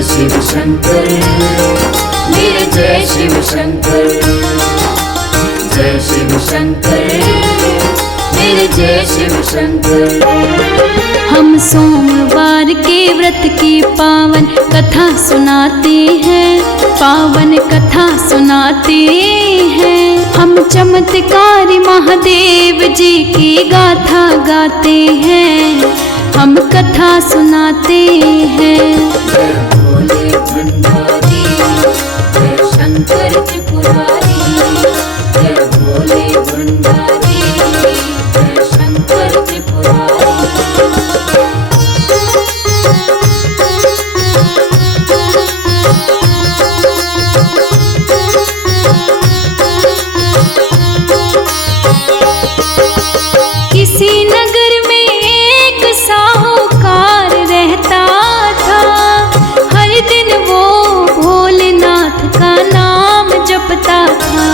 जय शिव शंकर, मेरे जय शिव शंकर, जय शिव शंकर, मेरे जय शिव शंकर। हम सोमवार के व्रत की पावन कथा सुनाते हैं, पावन कथा सुनाते हैं। हम चमत्कारी महादेव जी की गाथा गाते हैं, हम कथा सुनाते हैं। जय भोले भंडारी, जय शंकर त्रिपुरारी, जय भोले भंडारी, जय शंकर त्रिपुरारी। किसी नगर में एक साहूकार रहता था, हर दिन वो भोलेनाथ का नाम जपता था।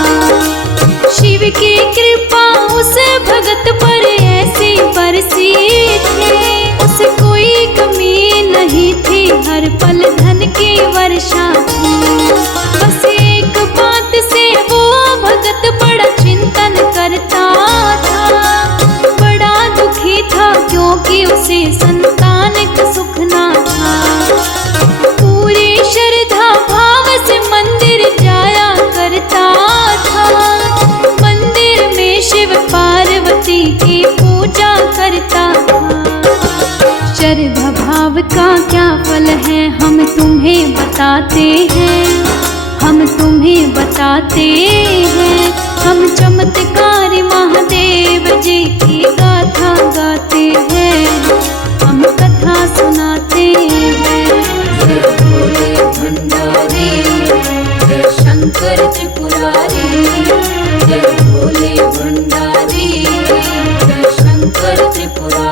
शिव की कृपा उस भगत पर ऐसी बरसी थी, उसे कोई कमी नहीं थी, हर पल धन की वर्षा थी। बस एक बात से वो भगत बड़ा चिंतन करता था, बड़ा दुखी था क्योंकि उसे संतान का सुख ना था। पूरी श्रद्धा भाव से मंदिर जाया करता था, मंदिर में शिव पार्वती की पूजा करता था। श्रद्धा भाव का क्या फल है हम तुम्हें बताते हैं, हम तुम्हें बताते हैं। हम चमत्कारी महादेव जी की गाथा गाते हैं, हम कथा सुनाते हैं। जय भोले भंडारी, जय शंकर त्रिपुरारी, जय भोले भंडारी, जय शंकर त्रिपुरारी।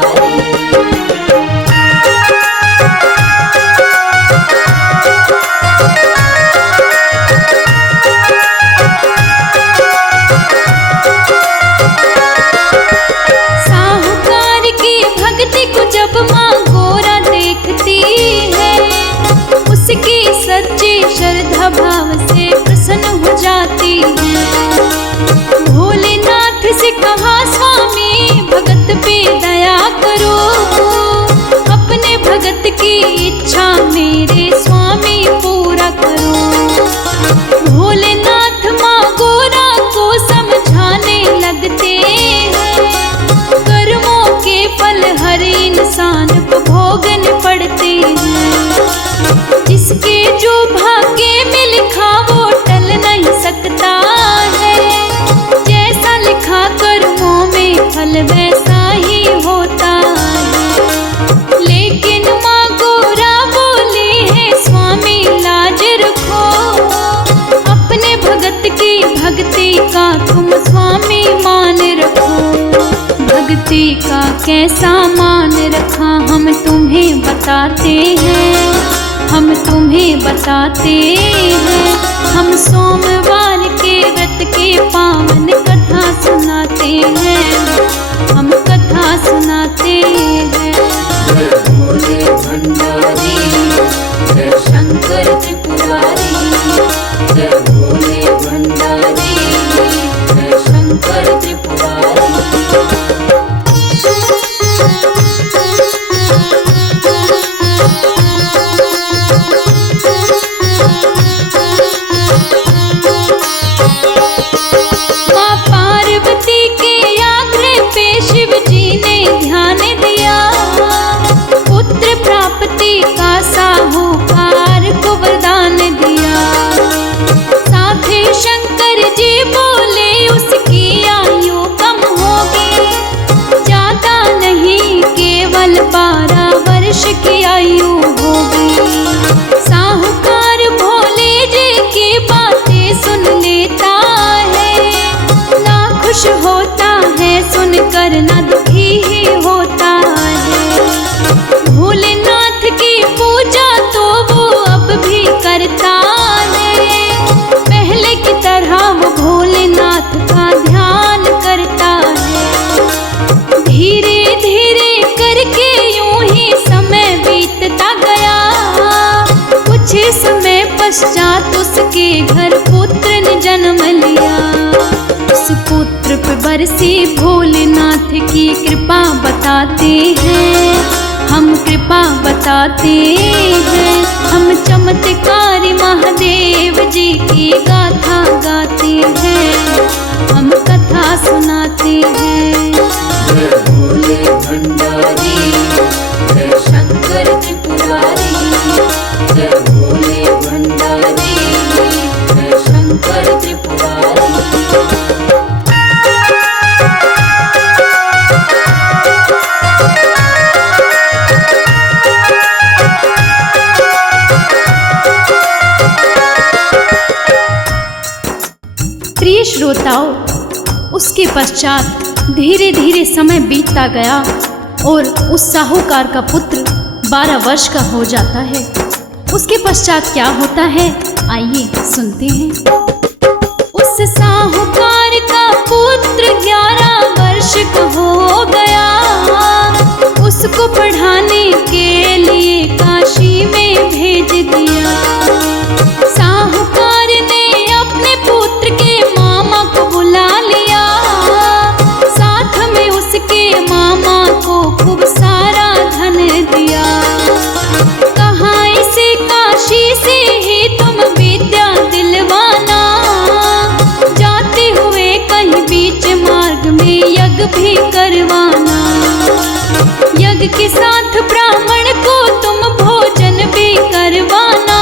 साहूकार की भक्ति को जब माँ गोरा देखती है, उसकी सच्ची श्रद्धा भाव से प्रसन्न हो जाती है। भोलेनाथ से कहा स्वामी भगत पे दया करो, अपने भगत की इच्छा मेरे स्वामी पूरा करो। भोलेनाथ माँ गोरा को समझाने लगते हैं, कर्मों के फल हर इंसान को भोगने पड़ते हैं। जिसके जो भाग्य में लिखा वो टल नहीं सकता है, जैसा लिखा कर्मों में फल वैसा ही होता है। लेकिन माँ गोरा बोली है स्वामी लाज रखो, अपने भगत की भक्ति का तुम स्वामी मान रखो। भक्ति का कैसा मान रखा हम तुम्हें बताते हैं, हम तुम्हें बताते हैं। हम सोमवार के व्रत के पावन कथा सुनाते हैं, हम कथा सुनाते हैं। जय भोले भंडारी, जय शंकर त्रिपुरारी, जय भोले भंडारी, जय शंकर त्रिपुरारी। माँ पार्वती के आग्रह पे शिव जी ने ध्यान दिया, समय पश्चात उसके घर पुत्र ने जन्म लिया। उस पुत्र पे बरसी भोलेनाथ की कृपा बताते हैं, हम कृपा बताते हैं। हम चमत्कारी महादेव जी की गाथा गाते हैं, हम कथा सुनाते हैं। जय भोले भंडारी, जय शंकर त्रिपुरारी। जय भोले भंडारी, जय शंकर त्रिपुरारी। प्रिय श्रोताओं, उसके पश्चात धीरे धीरे समय बीतता गया और उस साहूकार का पुत्र 12 वर्ष का हो जाता है। उसके पश्चात क्या होता है, आइए सुनते हैं। उस साहूकार का पुत्र 11 वर्ष का हो गया। उसको पढ़ाने के लिए काशी में भेज दिया। साहूकार ने अपने पुत्र के मामा को बुला लिया। साथ में उसके मामा को खूब सारा धन दिया। कहा इसे काशी से ही तुम विद्या दिलवाना। जाते हुए कहीं बीच मार्ग में यज्ञ भी करवाना। यज्ञ के साथ ब्राह्मण को तुम भोजन भी करवाना।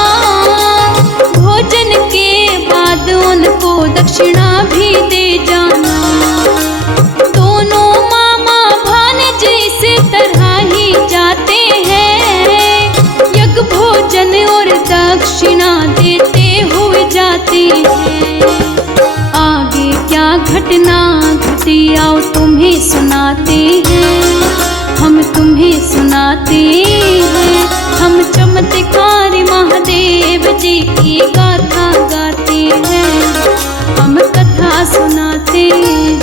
भोजन के बाद उनको दक्षिणा भी दे जाना। दोनों मामा भांजे इस तरह ही जाते हैं। यज्ञ भोजन और दक्षिणा देते हुए जाते हैं। आगे क्या घटना घटी आओ तुम्हें सुनाते हैं, हम तुम्हें सुनाते हैं। हम चमत्कारी महादेव जी की गाथा गाते हैं, हम कथा सुनाते हैं।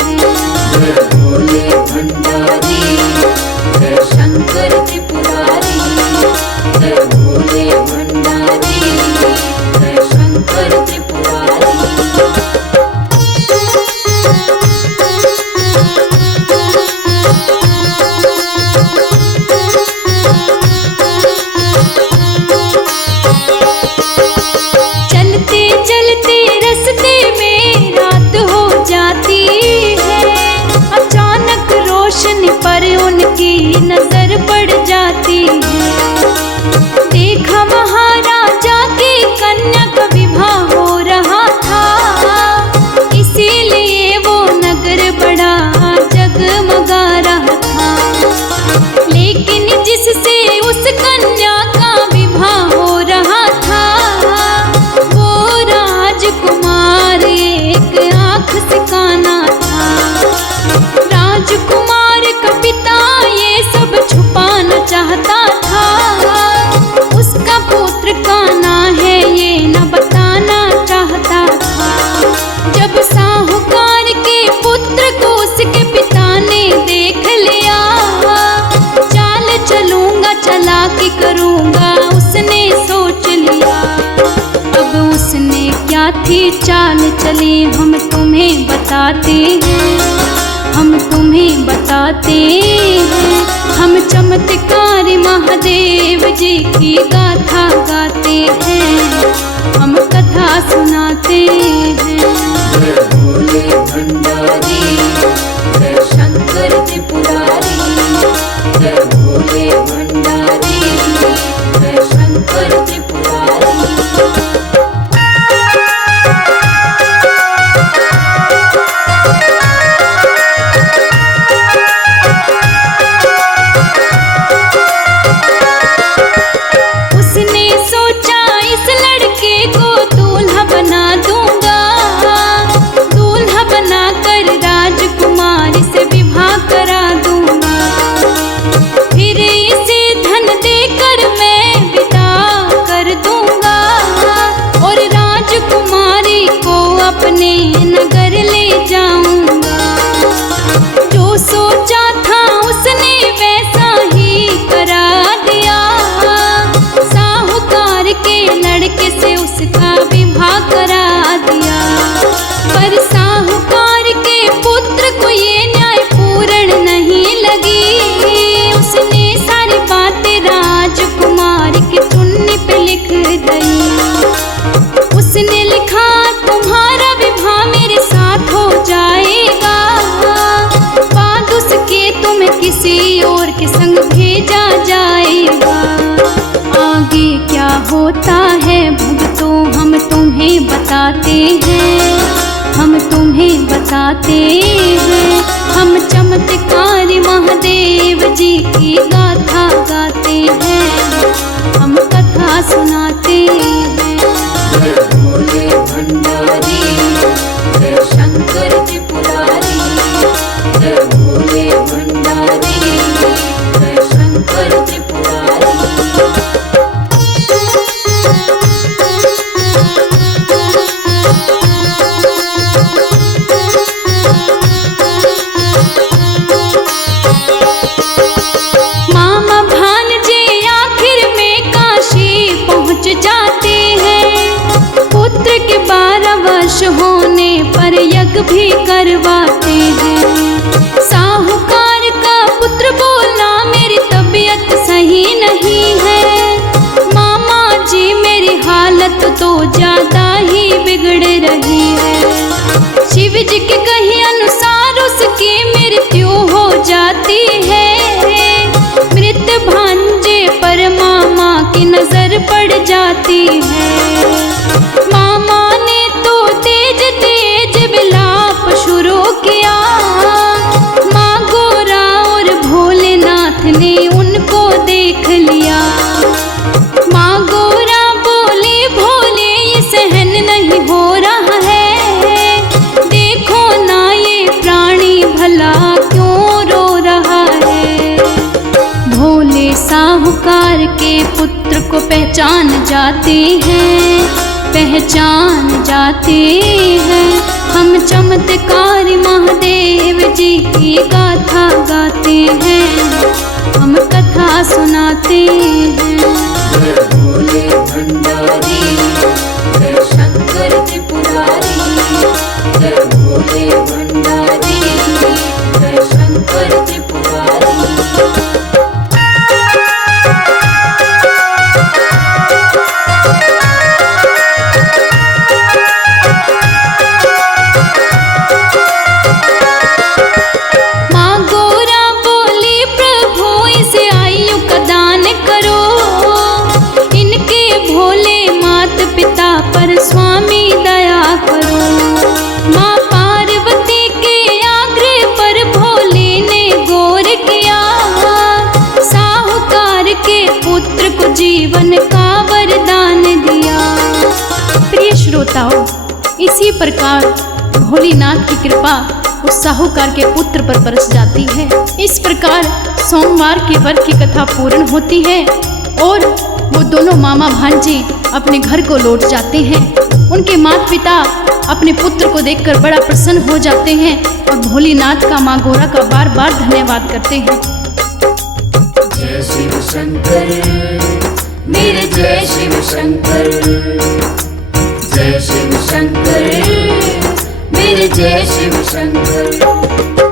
जय भोले भंडारी, जय शंकर त्रिपुरारी। जय भोले भंडारी, जय शंकर त्रिपुरारी। चलते चलते रास्ते में रात हो जाती है। अचानक रोशनी पर उनकी नजर पड़ जाती है। देखा महाराजा की कन्या का विवाह हो रहा था। इसीलिए वो नगर बड़ा जगमगा रहा था। लेकिन जिससे उस कन्या का विवाह हो रहा था वो राजकुमार एक आंख से काना था। राजकुमार का पिता ये सब छुपाना चाहता था। उसका पुत्र काना है ये न बताना चाहता था। जब साहूकार के पुत्र को उसके पिता ने देख लिया। चाल चलूंगा चालाकी करूंगा उसने सोच लिया। अब उसने क्या थी चाल चली हम तुम्हें बताते हैं, हम तुम्हें बताते हैं। हम चमत्कारी महादेव जी की गाथा गाते हैं, हम कथा सुनाते हैं। जय भोले भंडारी, जय शंकर त्रिपुरारी। जय भोले भंडारी, जय शंकर त्रिपुरारी। उसने सोचा इस लड़के को दूल्हा बना दूंगा। दूल्हा बनाकर राजकुमारी से विवाह करा दूंगा। फिर इस उसने लिखा तुम्हारा विवाह मेरे साथ हो जाएगा, बाद उसके तुम्हें किसी और के संग भेजा जाएगा। आगे क्या होता है भक्तों हम तुम्हें बताते हैं, हम तुम्हें बताते हैं। हम चमत्कारी महादेव जी की गाथा गाते हैं, हम कथा सुनाते हैं। जय भोले भंडारी, जय शंकर त्रिपुरारी। जय भोले भंडारी, जय शंकर त्रिपुरारी। मामा भांजे आखिर में काशी पहुंच जाते हैं, पुत्र के 12 वर्ष होने पर यज्ञ भी करवाते हैं। साहूकार का पुत्र बोला मेरी तबीयत सही नहीं है, मामा जी मेरी हालत तो ज्यादा ही बिगड़ रही है। शिव जी के कहे अनुसार उसकी मृत्यु हो जाती है, मृत भांजे पर मामा की नजर पड़ जाती है। मामा ने तो तेज तेज विलाप शुरू किया, माँ गोरा और भोलेनाथ ने उनको देख लिया। माँ गोरा बोले भोले ये सहन नहीं हो रहा है, देखो ना ये प्राणी भला क्यों रो रहा है। भोले साहूकार के पुत्र को पहचान जाते हैं, पहचान जाते हैं। हम चमत्कारी महादेव जी की गाथा गाते हैं, हम कथा सुनाते हैं। जय भोले भंडारी, जय शंकर त्रिपुरारी। जय भोले भंडारी, जय शंकर त्रिपुरारी। माँ गोरा बोली प्रभु इसे आयु का दान करो, इनके भोले मात पिता पर स्वामी दया करो। माँ पार्वती के आग्रह पर भोले ने गौर किया, साहूकार के पुत्र को जीवन का वरदान दिया। प्रिय श्रोताओं, इसी प्रकार भोलेनाथ की कृपा उस साहूकार के पुत्र पर बरस जाती है। इस प्रकार सोमवार के व्रत की कथा पूर्ण होती है और वो दोनों मामा भांजे अपने घर को लौट जाते हैं। उनके माता पिता अपने पुत्र को देखकर बड़ा प्रसन्न हो जाते हैं और भोलेनाथ का माँ गोरा का बार बार धन्यवाद करते हैं। जय शिव शंकर मेरे, जय शिव शंकर। जय शिव शंकर मेरे, जय शिव शंकर।